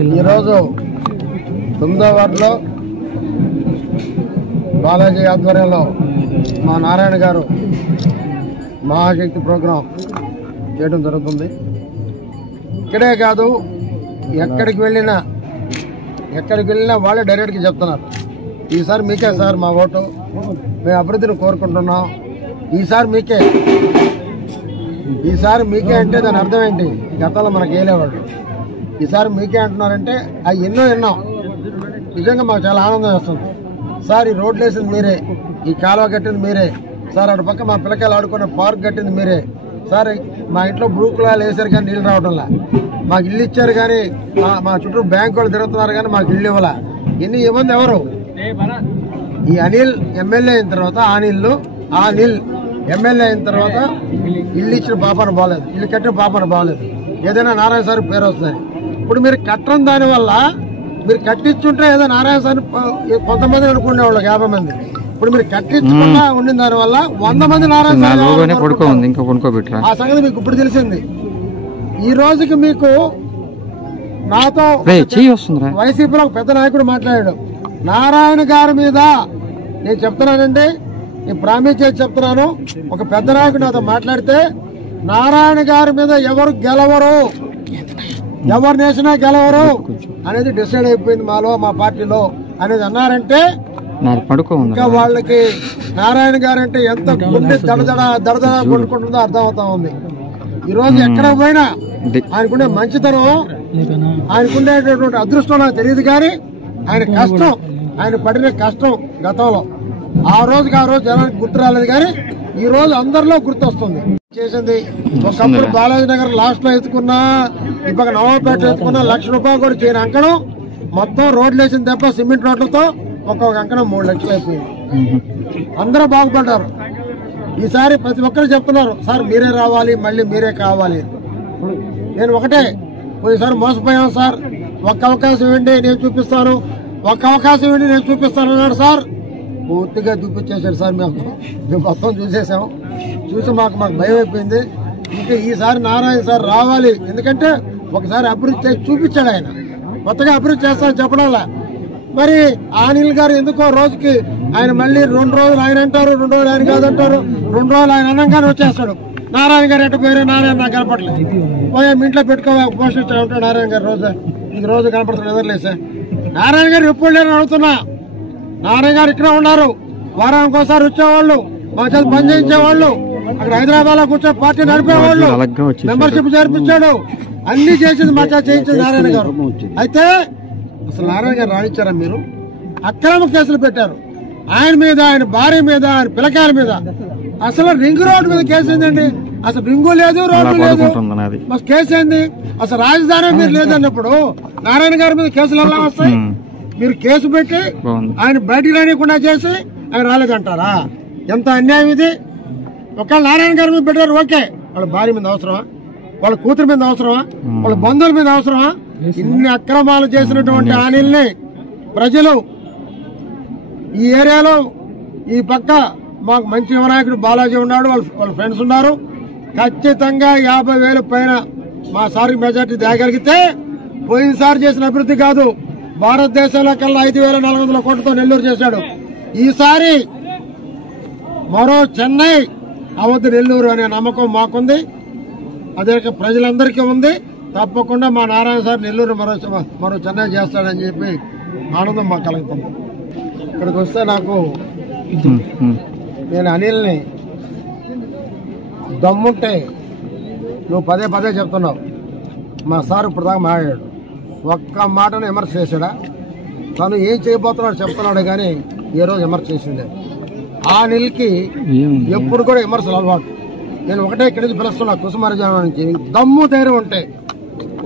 ఈరోజు 9వ వార్డులో బాలాజీ ఆధ్వర్యంలో మా నారాయణ గారు మహాశక్తి ప్రోగ్రాం చేయడం జరుగుతుంది. ఇక్కడే కాదు, ఎక్కడికి వెళ్ళినా వాళ్ళే డైరెక్ట్గా చెప్తున్నారు, ఈసారి మీకే సార్ మా ఓటు, మేము అభివృద్ధిని కోరుకుంటున్నాం, ఈసారి మీకే అంటే దాని అర్థం ఏంటి? గతంలో మనకు వేయలేవాడు, ఈసారి మీకే అంటున్నారంటే అవి ఎన్నో నిజంగా మాకు చాలా ఆనందం వేస్తుంది. సార్ ఈ రోడ్లు వేసింది మీరే, ఈ కాలువ కట్టింది మీరే సార్, అటు పక్క మా పిల్లకాయలు ఆడుకునే పార్క్ కట్టింది మీరే సార్, మా ఇంట్లో బ్లూ కులాలు వేసారు కానీ నీళ్ళు రావడంలా, మాకు ఇల్లు ఇచ్చారు కానీ మా చుట్టూ బ్యాంకు వాళ్ళు తిరుగుతున్నారు కానీ మాకు ఇల్లు ఇవ్వాల. ఇన్ని ఇవ్వంది ఎవరు? ఈ అనిల్ ఎమ్మెల్యే అయిన తర్వాత అనిల్ ఎమ్మెల్యే అయిన తర్వాత ఇల్లు ఇచ్చిన పాపన బాగలేదు, ఇల్లు కట్టిన పాపన బాగలేదు, ఏదైనా నారాయణ సార్ పేరు వస్తుంది. ఇప్పుడు మీరు కట్టడం దానివల్ల మీరు కట్టించుంటే ఏదో నారాయణ సార్ కొంతమంది అనుకునేవాళ్ళు 50 మంది, ఇప్పుడు మీరు కట్టించకుండా ఉండిన దాని వల్ల 100 మంది నారాయణ సార్ ఆ సంగతి మీకు ఇప్పుడు తెలిసింది. ఈ రోజుకి మీకు నాతో వైసీపీలో ఒక పెద్ద నాయకుడు మాట్లాడాడు, నారాయణ గారి మీద నేను చెప్తున్నానండి, నేను ప్రామిస్ చేసి చెప్తున్నాను, ఒక పెద్ద నాయకుడు నాతో మాట్లాడితే నారాయణ గారి మీద ఎవరు గెలవరు, ఎవరు నేసినా గెలవరు అనేది డిసైడ్ అయిపోయింది మాలో, మా పార్టీలో అనేది అన్నారంటే ఇంకా వాళ్ళకి నారాయణ గారు అంటే ఎంత గుండె దడదడ కొట్టుకుంటుందో అర్థం అవుతా ఉంది. ఈ రోజు ఎక్కడ పోయినా ఆయనకుండే మంచితనం, ఆయనకుండేటటువంటి అదృష్టం నాకు తెలియదు కానీ ఆయన పడిన కష్టం గతంలో ఆ రోజు జనానికి గుర్తు రాలేదు కానీ ఈ రోజు అందరిలో గుర్తొస్తుంది. చేసింది ఒకప్పుడు బాలాజీ నగర్ లాస్ట్ లో ఎత్తుకున్నా, ఇప్పుడు నవాపేట ఎత్తుకున్నా ₹1,00,000 కూడా చేయని అంకణం మొత్తం రోడ్లు వేసిన తప్ప సిమెంట్ రోడ్లతో ఒక్కొక్క అంకణం 3 లక్షలు అయిపోయింది. అందరూ బాగుపడ్డారు. ఈసారి ప్రతి ఒక్కరు చెప్తున్నారు, సార్ మీరే రావాలి, మళ్ళీ మీరే కావాలి. నేను ఒకటే, పోయిసారి మోసపోయాం సార్, ఒక్క అవకాశం ఇవ్వండి నేను చూపిస్తాను, అన్నాడు సార్. పూర్తిగా చూపించేశాడు సార్. మేము మొత్తం చూసి మాకు భయం అయిపోయింది. ఇంకా ఈసారి నారాయణ సార్ రావాలి, ఎందుకంటే ఒకసారి అభివృద్ధి చేసి చూపించాడు ఆయన, కొత్తగా అభివృద్ధి చేస్తారని చెప్పడంలా. మరి అనిల్ గారు ఎందుకో రోజుకి ఆయన మళ్ళీ 2 రోజులు ఆయన అంటారు, 2 రోజులు ఆయన కాదంటారు, 2 రోజులు ఆయన అనంగానే వచ్చేస్తాడు. నారాయణ గారు ఎట్ట పోయారు, నారాయణ నాకు కనపడలేదు, పోయా మీ ఇంట్లో పోస్ట్ ఇచ్చా ఉంటాడు నారాయణ గారు, రోజు కనపడుతుంది ఎదురులేసా. నారాయణ గారు ఎప్పుడు లేని అడుగుతున్నా, నారాయణ గారు ఇక్కడ ఉన్నారు, వారానికి ఒకసారి వచ్చేవాళ్ళు, మా చేతి పని చేయించేవాళ్ళు, అక్కడ హైదరాబాద్ లో కూర్చో పార్టీ నడిపేవాళ్ళు, మెంబర్షిప్ చేర్పించాడు, అన్ని చేసింది మా చేత చేయించింది నారాయణ గారు. అయితే అసలు నారాయణ గారు రాణించారా మీరు? అక్రమ కేసులు పెట్టారు ఆయన మీద, ఆయన భార్య మీద, ఆయన పిల్లకాయల మీద. అసలు రింగ్ రోడ్డు మీద కేసు ఏందండి? అసలు రింగు లేదు, రోడ్డు లేదు, మరి కేసు ఏంది? అసలు రాజధాని మీరు లేదన్నప్పుడు నారాయణ గారి మీద కేసులు ఎలా వస్తాయి? మీరు కేసు పెట్టి ఆయన బయటికి రానియకుండా చేసి ఆయన రాలేదంటారా? ఎంత అన్యాయం ఇది! ఒకవేళ నారాయణ గారి మీద పెట్టారు, ఓకే, వాళ్ళ భార్య మీద అవసరమా, వాళ్ళ కూతురు మీద అవసరమా, వాళ్ళ బంధువుల మీద అవసరమా? ఇన్ని అక్రమాలు చేసినటువంటి అనిల్ని ప్రజలు ఈ ఏరియాలో ఈ పక్క మాకు మంచి యువనాయకుడు బాలాజీ ఉన్నాడు, వాళ్ళ ఫ్రెండ్స్ ఉన్నారు, ఖచ్చితంగా 50,000 పైన మా సారికి మెజార్టీ తేగలిగితే పోయినసారి చేసిన అభివృద్ధి కాదు, భారతదేశంలో కల్లా 5,400 కోట్లతో నెల్లూరు చేశాడు. ఈసారి మరో చెన్నై అవద్దు నెల్లూరు అనే నమ్మకం మాకుంది, అదే ప్రజలందరికీ ఉంది. తప్పకుండా మా నారాయణ సార్ నెల్లూరు మరో చెన్నై చేస్తాడని చెప్పి ఆనందం మాకు కలుగుతుంది. ఇక్కడికి వస్తే నాకు నేను అనిల్ని దమ్ముంటే నువ్వు పదే చెప్తున్నావు, మా సార్ ఇప్పుడు దాకా మాట్లాడాడు, ఒక్క మాటను విమర్శ చేశాడా? తను ఏం చేయబోతున్నాడు చెప్తున్నాడు కానీ ఏ రోజు విమర్శ చేసిండే. ఆ అనిల్కి ఎప్పుడు కూడా విమర్శలు అలవాటు. నేను ఒకటే ఇక్కడి నుంచి పిలుస్తున్నా, కుసుమారజానం నుంచి, దమ్ము ధైర్యం ఉంటే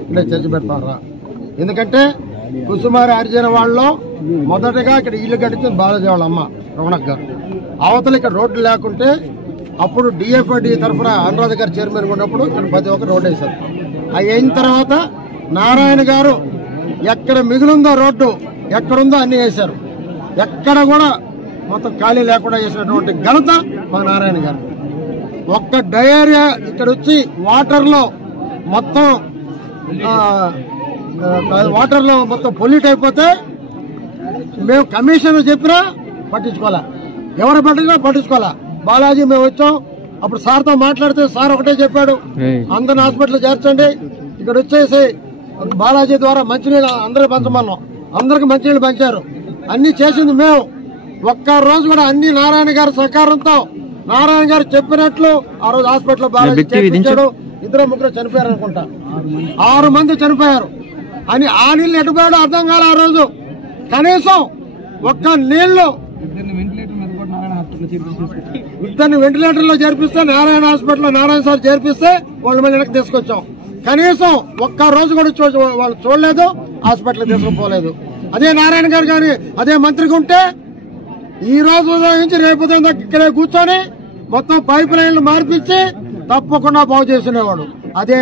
ఇక్కడే చర్చ పెడతారా? ఎందుకంటే కుసుమారి హరిజన వాళ్ళలో మొదటగా ఇక్కడ ఇల్లు కట్టించింది బాలాజీ వాళ్ళ అమ్మ రమణక్ గారు. అవతల ఇక్కడ రోడ్లు లేకుంటే అప్పుడు డిఎఫ్ఐడి తరఫున అనురాధ గారు చైర్మన్ ఉన్నప్పుడు ఇక్కడ ప్రతి ఒక్కరు రోడ్డు వేశారు. అవి అయిన తర్వాత నారాయణ గారు ఎక్కడ మిగిలిందో రోడ్డు ఎక్కడుందో అన్ని వేశారు, ఎక్కడ కూడా మొత్తం ఖాళీ లేకుండా చేసినటువంటి ఘనత మా నారాయణ గారు. ఒక్క డయేరియా ఇక్కడ వచ్చి వాటర్ లో మొత్తం వాటర్ లో మొత్తం పొల్యూట్ అయిపోతే మేము కమిషన్ చెప్పినా పట్టించుకోవాలా, ఎవరు పట్టించుకోవాలా. బాలాజీ మేము వచ్చాం, అప్పుడు సార్తో మాట్లాడితే సార్ ఒకటే చెప్పాడు, అందరిని హాస్పిటల్ చేర్చండి. ఇక్కడ వచ్చేసి బాలాజీ ద్వారా మంచినీళ్ళు అందరికి పంచమన్నాం, అందరికి మంచినీళ్ళు పంచారు. అన్ని చేసింది మేము. ఒక్క రోజు కూడా అన్ని నారాయణ గారి సహకారంతో, నారాయణ గారు చెప్పినట్లు ఆ రోజు హాస్పిటల్ బాలాజీ చేర్పించాడు. 2-3 చనిపోయారు అనుకుంటా, 6 మంది చనిపోయారు అని. ఆ నీళ్ళు ఎటుపోయాడో అర్థం కాలే. ఆ రోజు కనీసం ఒక్క నీళ్లు ఇద్దరిని వెంటిలేటర్లో చేర్పిస్తే, నారాయణ హాస్పిటల్లో నారాయణ సార్ చేర్పిస్తే వాళ్ళు మళ్ళీ వెనక్కి తీసుకొచ్చాం. కనీసం ఒక్క రోజు కూడా వాళ్ళు చూడలేదు, హాస్పిటల్ తీసుకుపోలేదు. అదే నారాయణ గారు కానీ అదే మంత్రికి ఉంటే ఈ రోజు నుంచి రేపు ఇక్కడే కూర్చొని మొత్తం పైప్ లైన్లు మార్పించి తప్పకుండా బాగు చేసినవాడు. అదే